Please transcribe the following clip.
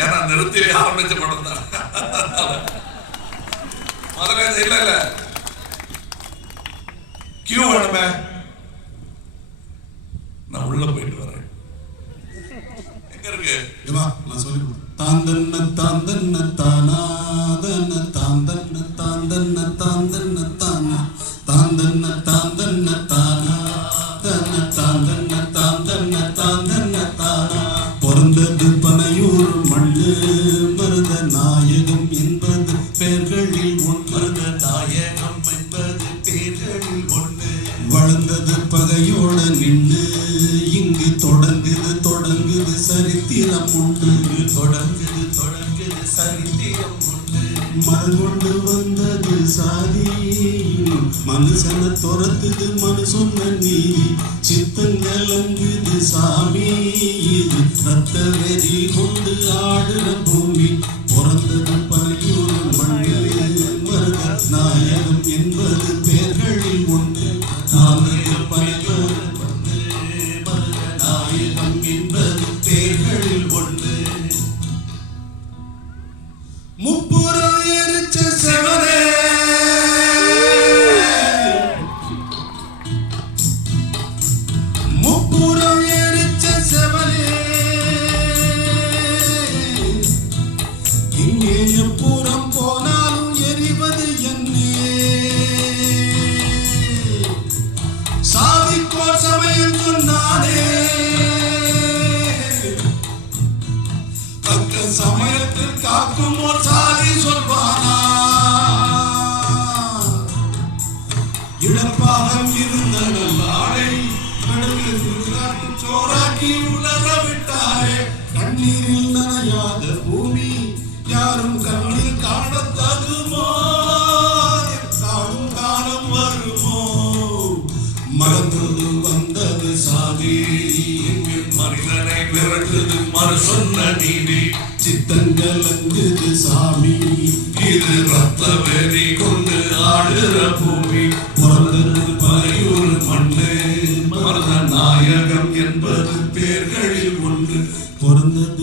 ஏன்னா நிறுத்தி ஆரம்பிச்ச படம் தான். முதல்ல இல்ல இல்ல கியூ வேணுமே, நான் உள்ள போயிட்டு வரேன். எங்க இருக்கு நான் சொல்லி தாந்தன்ன தாந்தன்ன தானாதன்ன தாந்தன்ன தாந்தன்ன தாந்தன்ன தானா தாந்தன்ன தாந்தன்ன தானா தன்ன தாந்தன்ன தாந்தன்ன தாந்தன்ன தானா. பிறந்தது பனையூர் மண்ணு மருத நாயகம் என்பது பெயர்களில் ஒன்று. மருத நாயகம் என்பது பெயர்களில் ஒன்று. வளர்ந்தது பகையோட நின்று இங்கு தொடங்குது சரித்திரம் உண்டு. தொடங்குது சரித்திரம் உண்டு. மனம் கொண்டு வந்தது சாதி, மனுஷனை துரத்துது மனு சொன்ன நீதி. சித்தங்கலங்குது சாமி, இது ரத்த வெறி கொண்டு ஆடுற பூமி. பிறந்தது பனையூர் மண்ணு மருத நாயகம் என்பது பெயர்களில் ஒன்று. பனையூர் நாயகம் என்பது பெயர்களில் ஒன்று. முப்புறம் எரிச்ச செவனே முப்புறம் எரிச்ச செவனே இங்கே எப்புறம் போனாலும் எரிவது என்னே. சாதிக்கோர் சமயம் சொன்னானே, தக்க சமயத்தில் காக்கும் ஓர் சாதி சொல்வானா. இழப்பாகம் இருந்த நல்லாடை சோறாக்கி உலர விட்டாரே. கண்ணீரில் நனையாத பூமி யாரும் கண்ணில் காணத்தகுமோ, காலம் வருமோ. மறந்தது வந்தது சாதி, மனிதனை விரட்டுது மறு சொன்ன நீதி. சித்தங்கலங்குது சாமி, இது ரத்த வெறி கொண்டு ஆடுற பூமி. பிறந்தது பனையூர் மண்ணு மருத நாயகம் என்பது பேர்களில் ஒன்று. பிறந்தது